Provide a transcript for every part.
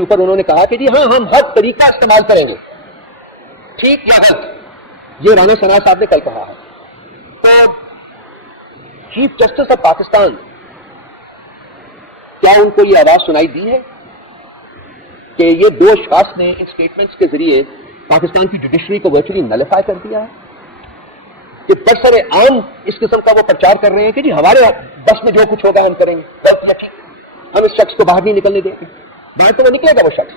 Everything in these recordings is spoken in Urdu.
اوپر انہوں نے کہا کہ جی ہاں ہم ہر طریقہ استعمال کریں گے، ٹھیک یا غلط، یہ رانا ثنا صاحب نے کل کہا ہے. تو چیف جسٹس آف پاکستان کیا ان کو یہ آواز سنائی دی ہے کہ یہ دو اشخاص نے ان اسٹیٹمنٹس کے ذریعے پاکستان کی جوڈیشری کو ورچولی نلیفائی کر دیا ہے، کہ برسر عام اس قسم کا وہ پرچار کر رہے ہیں کہ جی ہمارے بس میں جو کچھ ہوگا ہم کریں گے، غلط یا ٹھیک، ہم اس شخص کو باہر نہیں نکلنے دیں گے. باہر تو وہ نکلے گا، وہ شخص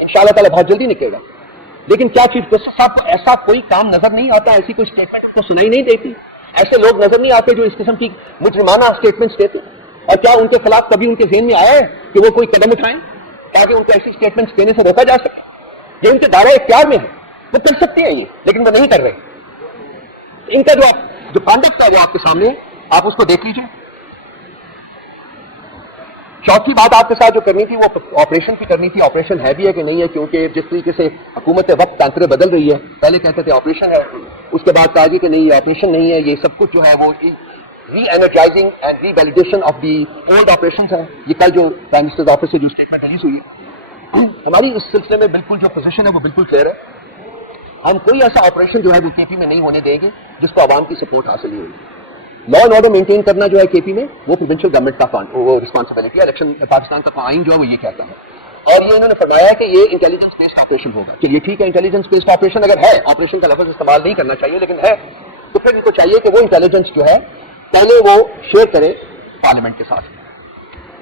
انشاءاللہ تعالیٰ بہت جلدی نکلے گا. لیکن کیا چیف جسٹس صاحب کو ایسا کوئی کام نظر نہیں آتا، ایسی کوئی اسٹیٹمنٹ کو سنائی نہیں دیتی، ایسے لوگ نظر نہیں آتے جو اس قسم کی مجرمانہ اسٹیٹمنٹس دیتے؟ اور کیا ان کے خلاف کبھی ان کے ذہن میں آیا ہے کہ وہ کوئی قدم اٹھائیں تاکہ ان کو ایسی اسٹیٹمنٹس دینے سے روکا جا سکے؟ یہ ان کے دائرۂ اختیار میں ہے، وہ کر سکتے ہیں یہ، لیکن وہ نہیں کر رہے. ان کا جو کانڈکٹ ہے وہ آپ کے سامنے، آپ اس کو دیکھ لیجیے. چوتھی بات آپ کے ساتھ جو کرنی تھی وہ آپریشن کی کرنی تھی. آپریشن ہے بھی ہے کہ نہیں ہے، کیونکہ جس طریقے سے حکومت وقت تانترے بدل رہی ہے، پہلے کہتے تھے آپریشن ہے، اس کے بعد کہا کہ نہیں یہ آپریشن نہیں ہے، یہ سب کچھ جو ہے وہ re energizing and revalidation of the old operation ہے. یہ کل جو پرائم منسٹر آفس سے جو اسٹیٹمنٹ ریلیز ہوئی ہے، ہماری اس سلسلے میں بالکل جو پوزیشن ہے وہ بالکل کلیئر ہے. ہم کوئی ایسا آپریشن جو ہے وہ کے پی میں نہیں ہونے دیں گے جس کو عوام کی سپورٹ حاصل نہیں ہوگی. لا اینڈ آرڈر مینٹین کرنا جو ہے کے پی میں وہ پروونشل گورنمنٹ کا رسپانسبلٹی ہے. الیکشن پاکستان کا آئین جو ہے وہ یہ کہتا ہے، اور یہ انہوں نے فرمایا ہے کہ یہ انٹیلیجنس بیسڈ آپریشن ہوگا. چلیے ٹھیک ہے، انٹیلیجنس بیسڈ آپریشن اگر ہے، آپریشن کا لفظ استعمال نہیں کرنا چاہیے لیکن ہے، تو پھر ان کو چاہیے کہ وہ انٹیلیجنس جو ہے پہلے وہ شیئر کرے پارلیمنٹ کے ساتھ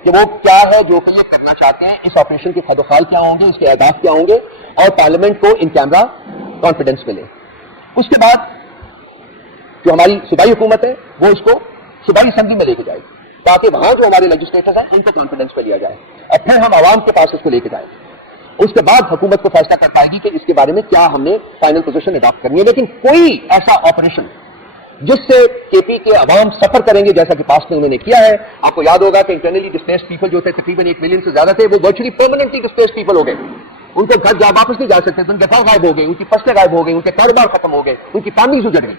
کہ وہ کیا ہے جو کہ یہ کرنا چاہتے ہیں، اس آپریشن کے خد و خال کیا ہوں گے، اس کے اہداف کیا ہوں گے، اور پارلیمنٹ کو ان کیمرہ کانفیڈنس ملے. اس کے بعد جو ہماری صوبائی حکومت ہے وہ اس کو صوبائی اسمبلی میں لے کے جائے تاکہ وہاں جو ہمارے لیجسلیٹرز ہیں ان کو کانفیڈنس میں لیا جائے اور پھر ہم عوام کے پاس اس کو لے کے جائیں. اس کے بعد حکومت کو فیصلہ کر پائے گی کہ اس کے بارے میں کیا ہم نے فائنل پوزیشن اڈاپٹ کرنی ہے. لیکن کوئی ایسا آپریشن جس سے کے پی کے عوام سفر کریں گے جیسا کہ پاسٹ میں انہوں نے کیا ہے. آپ کو یاد ہوگا کہ انٹرنلی ڈسپلیسڈ پیپل جو تھے تقریباً 1 ملین سے زیادہ تھے، وہ virtually permanently displaced people who گئے. ان کو گھر واپس نہیں جا سکتے تھے، ان کے گھر غائب ہو گئے، ان کی فصلیں غائب ہو گئی، ان کے کاروبار ختم ہو گئے، ان کی فیملیز اجڑ گئی.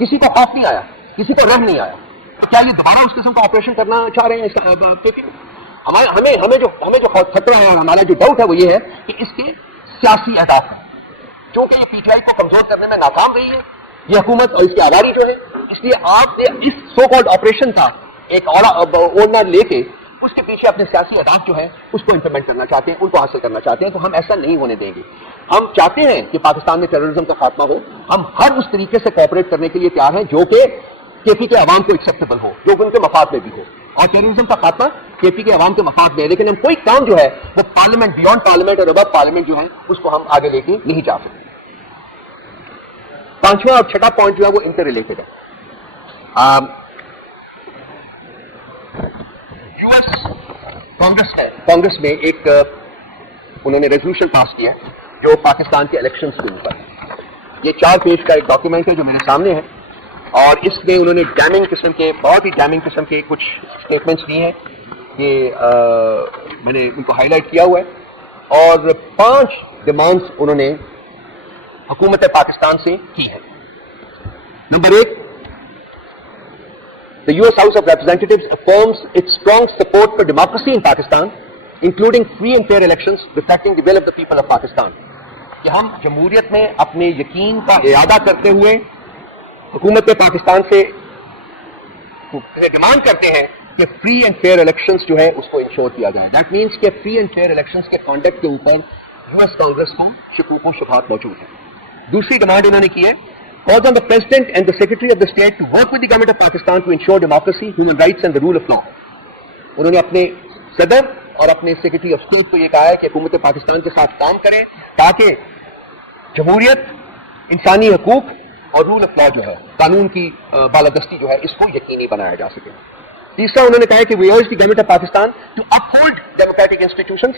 کسی کو خوف نہیں آیا، کسی کو رحم نہیں آیا. تو کیا یہ دوبارہ اس قسم کا آپریشن کرنا چاہ رہے ہیں؟ ہمیں جو خطرہ ہے اور ہمارا جو ڈاؤٹ ہے وہ یہ ہے کہ اس کے سیاسی اہداف ہیں. چونکہ یہ پی ٹی آئی کو کمزور کرنے میں ناکام رہی ہے یہ حکومت اور اس کی آواری جو ہے، اس لیے آپ نے اس سو کالڈ آپریشن کا ایک اوڑھنا لے کے اس کے پیچھے اپنے سیاسی اہداف جو ہے اس کو امپلیمنٹ کرنا چاہتے ہیں، ان کو حاصل کرنا چاہتے ہیں. تو ہم ایسا نہیں ہونے دیں گے. ہم چاہتے ہیں کہ پاکستان میں ٹیررزم کا خاتمہ ہو. ہم ہر اس طریقے سے کوآپریٹ کرنے کے لیے تیار ہیں جو کہ کے پی کے عوام کو ایکسیپٹیبل ہو، جو ان کے مفاد میں بھی ہو. اور ٹیررزم کا خاتمہ کے پی کے عوام کے مفاد میں ہے، لیکن ہم کوئی کام جو ہے وہ پارلیمنٹ، بیونڈ پارلیمنٹ اور ابو پارلیمنٹ جو ہے اس کو ہم آگے لے کے نہیں جا سکتے. پانچواں اور چھٹا پوائنٹ جو ہے وہ انٹر ریلیٹڈ ہے. کانگریس میں ایک انہوں نے ریزولوشن پاس کیا جو پاکستان کے الیکشنز کے اوپر. یہ 4 پیج کا ایک ڈاکیومنٹ ہے جو میرے سامنے ہے، اور اس میں انہوں نے ڈیمنگ قسم کے، بہت ہی ڈیمنگ قسم کے کچھ اسٹیٹمنٹس دی ہیں. یہ میں نے ان کو ہائی لائٹ کیا ہوا ہے، اور 5 ڈیمانڈس انہوں نے حکومت پاکستان سے کی ہے. Number 1، the US House of Representatives affirms its strong support for democracy in Pakistan, including free and fair elections reflecting the will of the people of Pakistan. کہ ہم جمہوریت میں اپنے یقین کا اعادہ کرتے ہوئے حکومت پاکستان سے ڈیمانڈ کرتے ہیں کہ فری اینڈ فیئر الیکشنز جو ہے اس کو انشور کیا جائے. دیٹ مینس کہ فری اینڈ فیئر الیکشنز کے کانڈکٹ کے اوپر US کانگریس کو شکوک و شبہات موجود ہیں. دوسری ڈیمانڈ انہوں نے کی ہے، calls on the President and the Secretary of the State to work with the Government of Pakistan to ensure democracy, human rights and the rule of law. انہوں نے اپنے صدر اور اپنے سیکرٹری آف اسٹیٹ کو یہ کہا ہے کہ حکومت پاکستان کے ساتھ کام کریں تاکہ جمہوریت، انسانی حقوق اور رول آف لا جو ہے، قانون کی بالادستی جو ہے، اس کو یقینی بنایا جا سکے. تیسرا انہوں نے کہا ہے کہ we urge the Government of Pakistan to uphold democratic institutions,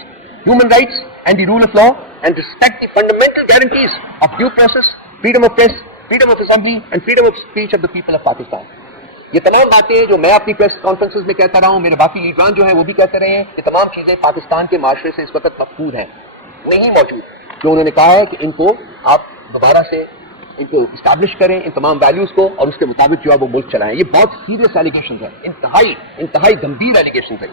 human rights and the rule of law and respect the fundamental guarantees of due process, freedom of press, freedom of assembly and freedom of speech of the people of Pakistan. یہ تمام باتیں جو میں اپنی پریس کانفرنسز میں کہتا رہا ہوں، میرے باقی لیڈران جو ہیں وہ بھی کہتے رہے ہیں، یہ تمام چیزیں پاکستان کے معاشرے سے اس وقت مفقود ہیں، نہیں موجود. جو انہوں نے کہا ہے کہ ان کو آپ دوبارہ سے ان کو اسٹیبلش کریں، ان تمام ویلیوز کو، اور اس کے مطابق جو ہے وہ ملک چلائیں. یہ بہت سیریس ایلیگیشنز ہیں، انتہائی گمبھیر ایلیگیشنز ہیں.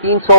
300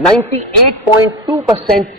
98.2%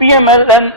PMLN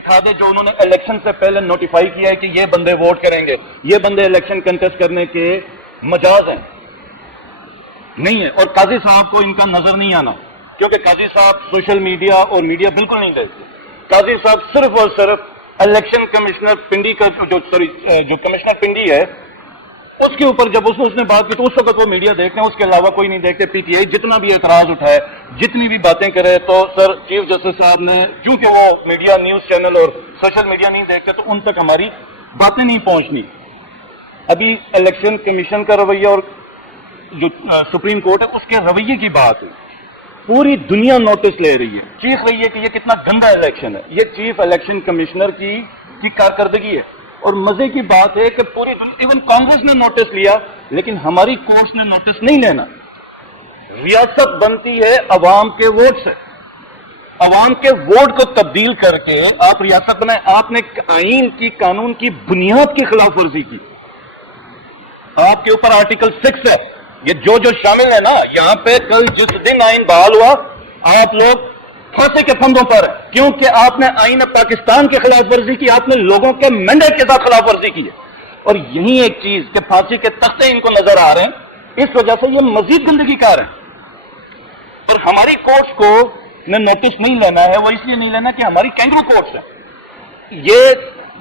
دکھا دے جو انہوں نے الیکشن سے پہلے نوٹیفائی کیا ہے کہ یہ بندے ووٹ کریں گے, یہ بندے الیکشن کنٹیسٹ کرنے کے مجاز ہیں. نہیں ہے. اور قاضی صاحب کو ان کا نظر نہیں آنا, کیونکہ قاضی صاحب سوشل میڈیا اور میڈیا بالکل نہیں دیکھتے. قاضی صاحب صرف اور صرف الیکشن کمشنر پنڈی کا جو کمشنر پنڈی ہے اس کے اوپر جب اس نے بات کی تو اس وقت وہ میڈیا دیکھتے ہیں, اس کے علاوہ کوئی نہیں دیکھتے. پی ٹی آئی جتنا بھی اعتراض اٹھائے, جتنی بھی باتیں کرے, تو سر چیف جسٹس صاحب نے, کیونکہ وہ میڈیا نیوز چینل اور سوشل میڈیا نہیں دیکھتے تو ان تک ہماری باتیں نہیں پہنچنی. ابھی الیکشن کمیشن کا رویہ اور جو سپریم کورٹ ہے اس کے رویے کی بات ہے. پوری دنیا نوٹس لے رہی ہے, چیخ رہی ہے کہ یہ کتنا گندا الیکشن ہے. یہ چیف الیکشن کمشنر کی کارکردگی ہے. اور مزے کی بات ہے کہ پوری ایون کانگریس نے نوٹس لیا, لیکن ہماری کورٹس نے نوٹس نہیں لینا. ریاست بنتی ہے عوام کے ووٹ سے. عوام کے ووٹ کو تبدیل کر کے آپ ریاست بنائیں. آپ نے آئین کی, قانون کی بنیاد کی خلاف ورزی کی. آپ کے اوپر آرٹیکل 6 ہے. یہ جو شامل ہے نا یہاں پہ, کل جس دن آئین بحال ہوا آپ لوگ پھانسی کے پھندوں پر ہے, کیونکہ آپ نے آئین پاکستان کے خلاف ورزی کی, آپ نے لوگوں کے مینڈیٹ کے ساتھ خلاف ورزی کی ہے. اور یہی ایک چیز کہ پھانسی کے تختے ان کو نظر آ رہے ہیں, اس وجہ سے یہ مزید گندگی کار ہے. اور ہماری کورٹس کو نے نوٹس نہیں لینا ہے, وہ اس لیے نہیں لینا کہ ہماری کینگرو کورٹس ہیں. یہ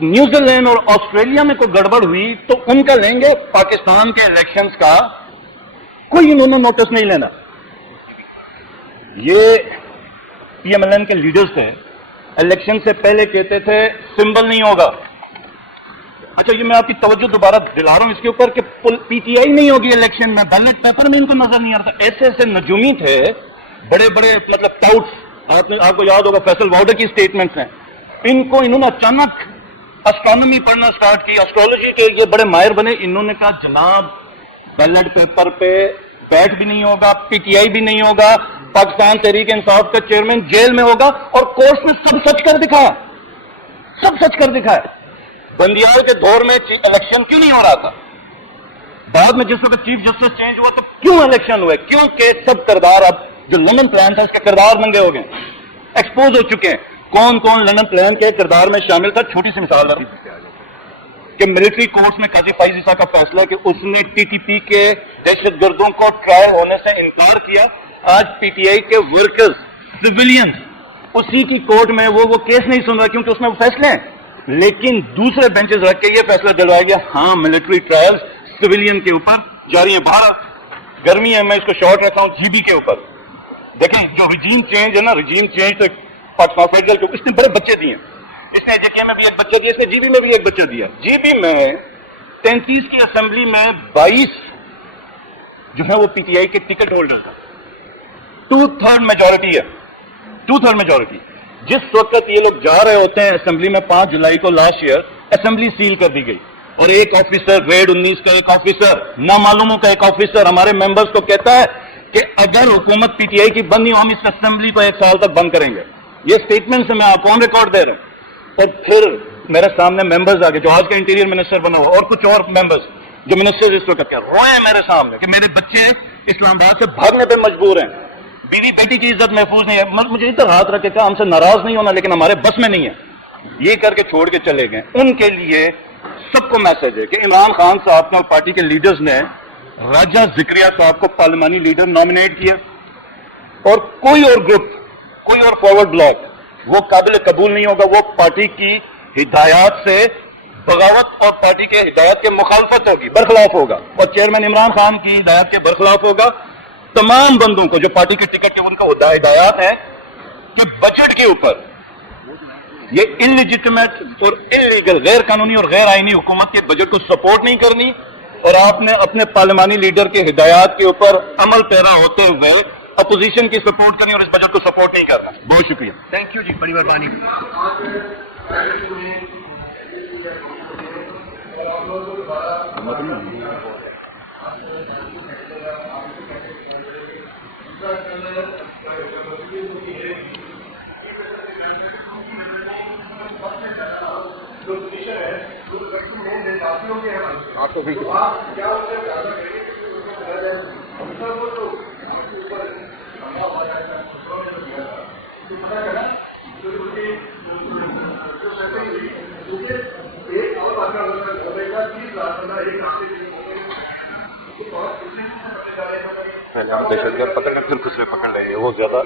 نیوزی لینڈ اور آسٹریلیا میں کوئی گڑبڑ ہوئی تو ان کا لیں گے, پاکستان کے الیکشنز کا کوئی انہوں نے نوٹس نہیں لینا. یہ پی ایم ایل این کے لیڈرز تھے, الیکشن سے پہلے کہتے تھے سمبل نہیں ہوگا. اچھا یہ میں آپ کی توجہ دوبارہ دلا رہا ہوں اس کے اوپر کہ پی ٹی آئی نہیں ہوگی الیکشن میں, بیلٹ پیپر میں ان کو نظر نہیں آتا. ایسے ایسے نجومی تھے, بڑے بڑے مطلب ٹاؤٹس, آپ کو یاد ہوگا فیصل واؤڈر کی سٹیٹمنٹس ہیں. ان کو انہوں نے اچانک اسٹرانومی پڑھنا سٹارٹ کی, اسٹرالوجی کے یہ بڑے ماہر بنے. انہوں نے کہا جناب بیلٹ پیپر پہ بیٹ بھی نہیں ہوگا, پی ٹی آئی بھی نہیں ہوگا, پاکستان تحریک انصاف کا چیئرمین جیل میں ہوگا. اور کورٹ نے سب سچ کر دکھایا, سب سچ کر دکھایا. بندیال کے دور میں الیکشن کیوں نہیں ہو رہا تھا؟ بعد میں جس وقت چیف جسٹس چینج ہوا تو کیوں الیکشن ہوئے؟ کیونکہ سب کردار, اب جو لندن پلان تھا اس کے کردار ننگے ہو گئے, ایکسپوز ہو چکے ہیں. کون کون لندن پلان کے کردار میں شامل تھا؟ چھوٹی سی مثال ہے کہ ملٹری کورٹس میں قاضی فائز عیسیٰ کا فیصلہ کہ اس نے ٹی ٹی پی کے دہشت گردوں کو ٹرائل ہونے سے انکار کیا. آج پی ٹی آئی کے ورکرز, سویلینز, اسی کی کورٹ میں وہ کیس نہیں سن رہا کیونکہ اس میں وہ فیصلے ہیں. لیکن دوسرے بینچز رکھ کے یہ فیصلہ دلوایا گیا ہاں ملٹری ٹرائلز سویلین کے اوپر جاری ہیں. باہر گرمی ہے, میں اس کو شارٹ رکھا ہوں جی بی کے اوپر. دیکھیں جو رجیم چینج ہے نا, رجیم چینج سے پاکستان فیڈرل کے اوپر اس نے بڑے بچے دیے. اس نے جے کے میں بھی ایک بچہ دیا, اس نے جی بی میں بھی ایک بچہ دیا. جی بی میں 33 کی اسمبلی میں 22 جو ہے وہ پی ٹی آئی کے ٹکٹ ہولڈر تھا. 2/3 میجورٹی ہے, 2/3 میجورٹی. جس وقت یہ لوگ جا رہے ہوتے ہیں اسمبلی میں 5 جولائی کو لاسٹ ایئر, اسمبلی سیل کر دی گئی اور ایک آفیسر, ریڈ 19 کا ایک آفیسر, نامعلوموں کا ایک آفیسر ہمارے ممبرز کو کہتا ہے کہ اگر حکومت پی ٹی آئی کی بند نہیں ہو ہم اس اسمبلی کو 1 سال تک بند کریں گے. یہ اسٹیٹمنٹ سے میں آپ کو آن ریکارڈ دے رہا ہوں. اور پھر میرے سامنے ممبرز آ گئے جو آج کا انٹیریئر منسٹر بنا ہوا, اور کچھ اور ممبرز جو منسٹر اس وقت کیا روئے ہیں میرے سامنے کہ میرے بچے اسلام آباد سے بھاگنے پہ مجبور ہیں, بیوی بیٹی کی عزت محفوظ نہیں ہے. مجھے ادھر ہاتھ رکھ کے کہا ہم سے ناراض نہیں ہونا لیکن ہمارے بس میں نہیں ہے. یہ کر کے چھوڑ کے چلے گئے. ان کے لیے سب کو میسج ہے کہ عمران خان صاحب نے اور پارٹی کے لیڈرز نے راجہ ذکریہ صاحب کو پارلیمانی لیڈر نامینیٹ کیا, اور کوئی اور گروپ, کوئی اور فارورڈ بلاک وہ قابل قبول نہیں ہوگا. وہ پارٹی کی ہدایات سے بغاوت اور پارٹی کے ہدایات کے مخالفت ہوگی, برخلاف ہوگا, اور چیئرمین عمران خان کی ہدایات کے برخلاف ہوگا. تمام بندوں کو جو پارٹی کے ٹکٹ کے ان کا ہدایات ہے کہ بجٹ کے اوپر یہ انلیجیٹمیٹ اور انلیگل, غیر قانونی اور غیر آئینی حکومت کے بجٹ کو سپورٹ نہیں کرنی, اور آپ نے اپنے پارلیمانی لیڈر کے ہدایات کے اوپر عمل پیرا ہوتے ہوئے اپوزیشن کی سپورٹ کرنی اور اس بجٹ کو سپورٹ نہیں کرنا. بہت شکریہ. تھینک یو جی, بڑی مہربانی. آپ کو بھی پہلے ہم دہشت گرد پکڑ لیں پھر خسرے پکڑ لیں گے، وہ زیادہ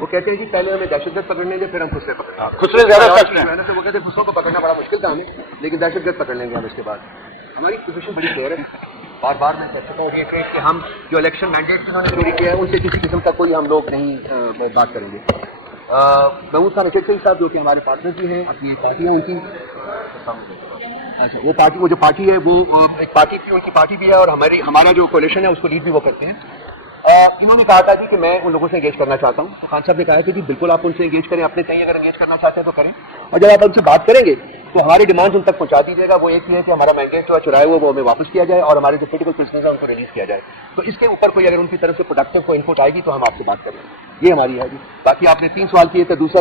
وہ کہتے ہیں جی پہلے ہمیں دہشت گرد پکڑنے دیں پھر ہم خسرے پکڑیں گے. خسرے زیادہ سخت ہیں. محنت سے وہ کہتے ہیں خسروں کو پکڑنا بڑا مشکل تھا ہمیں، لیکن دہشت گرد پکڑ لیں گے ہم اس کے بعد. ہماری پوزیشن بڑی کلیئر ہے، بار بار میں کہہ چکا ہوں کہ ہم جو الیکشن مینڈیٹ انہوں نے چوری کیا ہے ان سے کسی قسم کا کوئی ہم لوگ نہیں بات کریں گے. محمود خان رشید صاحب جو کہ ہمارے پارٹنر بھی ہیں، اپنی ایک پارٹی ہے ان کی. اچھا وہ پارٹی، وہ جو پارٹی ہے وہ ایک پارٹی بھی ان کی پارٹی بھی ہے، اور ہمارا جو کولیشن ہے اس کو لیڈ بھی وہ کرتے ہیں. انہوں نے کہا تھا جی کہ میں ان لوگوں سے انگیج کرنا چاہتا ہوں. تو خان صاحب نے کہا کہ جی بالکل آپ ان سے انگیج کریں، اپنے کہیں اگر انگیج کرنا چاہتے ہیں تو کریں، اور جب آپ ان سے بات کریں گے تو ہماری ڈیمانڈ ان تک پہنچا دیجیے گا. وہ ایک ہی ہے کہ ہمارا مینڈیٹ جو ہے چرائے وہ ہمیں واپس کیا جائے، اور ہمارے جو پولیٹیکل پرسنرز ہیں ان کو ریلیز کیا جائے. تو اس کے اوپر کوئی اگر ان کی طرف سے پروڈکٹیو کوئی انپوٹ آئے گی تو ہم آپ سے بات کریں گے. یہ ہماری ہے جی. باقی آپ نے 3 سوال کیے تھے. دوسرا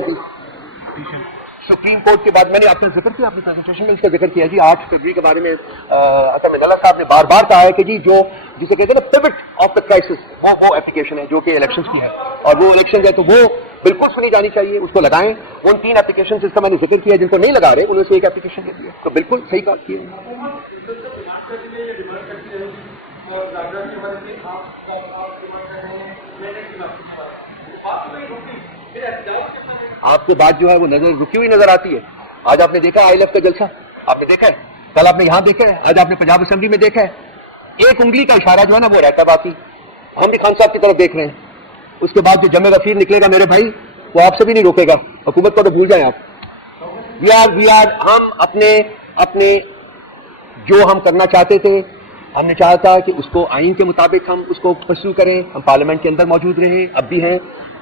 سپریم کورٹ کے بعد میں نے آپ کا ذکر کیا اپنی پریزنٹیشن میں، اس کا ذکر کیا جی 8 فروری کے بارے میں. عطا منالہ صاحب نے بار بار کہا ہے کہ جی جو جسے کہتے ہیں نا پیوٹ آف دا کرائسس، وہ اپلیکیشن ہے جو کہ الیکشنز کی ہے، اور وہ الیکشن ہے تو وہ بالکل سنی جانی چاہیے، اس کو لگائیں. ان 3 اپلیکیشن جس کا میں نے ذکر کیا جن کو نہیں لگا رہے ان میں سے ایک اپلیکیشن دیتی ہے، تو بالکل صحیح بات کی ہے. آپ کو بات جو ہے وہ نظر رکی ہوئی نظر آتی ہے. آج آپ نے دیکھا آئی ایل ایف کا جلسہ، آپ نے دیکھا ہے، کل آپ نے یہاں دیکھا ہے، آج آپ نے پنجاب اسمبلی میں دیکھا ہے. ایک انگلی کا اشارہ جو ہے نا وہ رہتا باقی. ہم بھی خان صاحب کی طرف دیکھ رہے ہیں. اس کے بعد جو جمع غفیر نکلے گا میرے بھائی وہ آپ سے بھی نہیں روکے گا. حکومت کو تو بھول جائیں آپ. وی آر ہم اپنے جو ہم کرنا چاہتے تھے، ہم نے چاہا تھا کہ اس کو آئین کے مطابق ہم اس کو پرسو کریں، ہم پارلیمنٹ کے اندر موجود رہیں، اب بھی ہیں.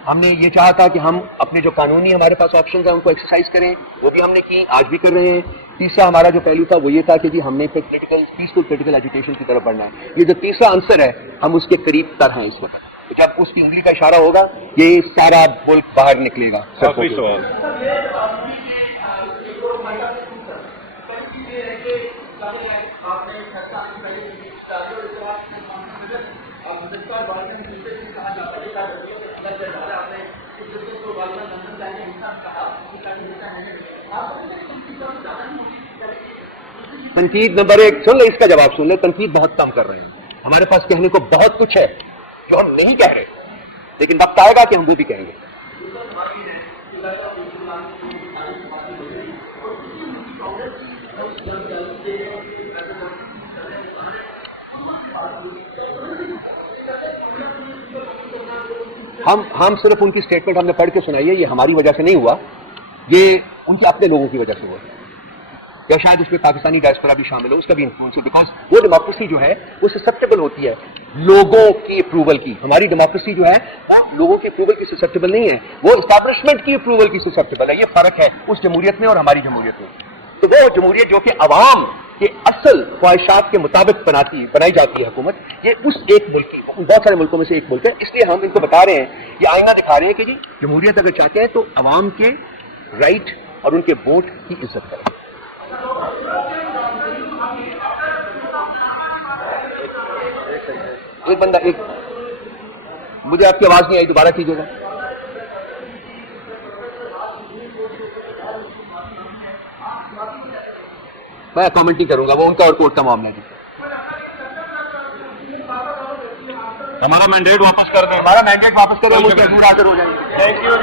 ہم نے یہ چاہا تھا کہ ہم اپنے جو قانونی ہمارے پاس آپشنز ہیں ان کو ایکسرسائز کریں، وہ بھی ہم نے کی، آج بھی کر رہے ہیں. تیسرا ہمارا جو پہلو تھا وہ یہ تھا کہ جی ہم نے پیسفل پولیٹیکل ایجوکیشن کی طرف بڑھنا ہے. یہ جو تیسرا عنصر ہے ہم اس کے قریب تر ہیں اس وقت. جب اس کی انگلی کا اشارہ ہوگا یہ سارا ملک باہر نکلے گا. سوال تنقید نمبر 1 سن لیں، اس کا جواب سن لیں. تنقید بہت کم کر رہے ہیں، ہمارے پاس کہنے کو بہت کچھ ہے جو ہم نہیں کہہ رہے، لیکن وقت آئے گا کہ ہم وہ بھی کہیں گے. ہم صرف ان کی اسٹیٹمنٹ ہم نے پڑھ کے سنائی ہے. یہ ہماری وجہ سے نہیں ہوا، یہ ان کے اپنے لوگوں کی وجہ سے ہوا، یا شاید اس میں پاکستانی ڈائسپورا بھی شامل ہو، اس کا بھی انفلوئنس ہے. بیکاز وہ ڈیموکریسی جو ہے وہ سسپٹیبل ہوتی ہے لوگوں کی اپروول کی. ہماری ڈیموکریسی جو ہے وہ لوگوں کی اپروول کی سسپٹیبل نہیں ہے، وہ اسٹیبلشمنٹ کی اپروول کی سسپٹیبل ہے. یہ فرق ہے اس جمہوریت میں اور ہماری جمہوریت میں. تو وہ جمہوریت جو کہ عوام کے اصل خواہشات کے مطابق بنائی جاتی ہے حکومت، یہ اس ایک ملک کی، بہت سارے ملکوں میں سے ایک ملک ہے. اس لیے ہم ان کو بتا رہے ہیں، یہ آئینہ دکھا رہے ہیں کہ جی جمہوریت اگر چاہتے ہیں تو عوام کے رائٹ اور ان کے ووٹ کی عزت کریں. ایک بندہ مجھے آپ کی آواز نہیں آئی، دوبارہ کیجیے گا. میں کامنٹ نہیں کروں گا، وہ ان کا اور کورٹ کا معاملہ ہے. ہمارا مینڈیٹ واپس کر دیں. ہمارا مینڈیٹ واپس کریں، مجھ سے دور حاضر ہو جائیں گے. Thank you.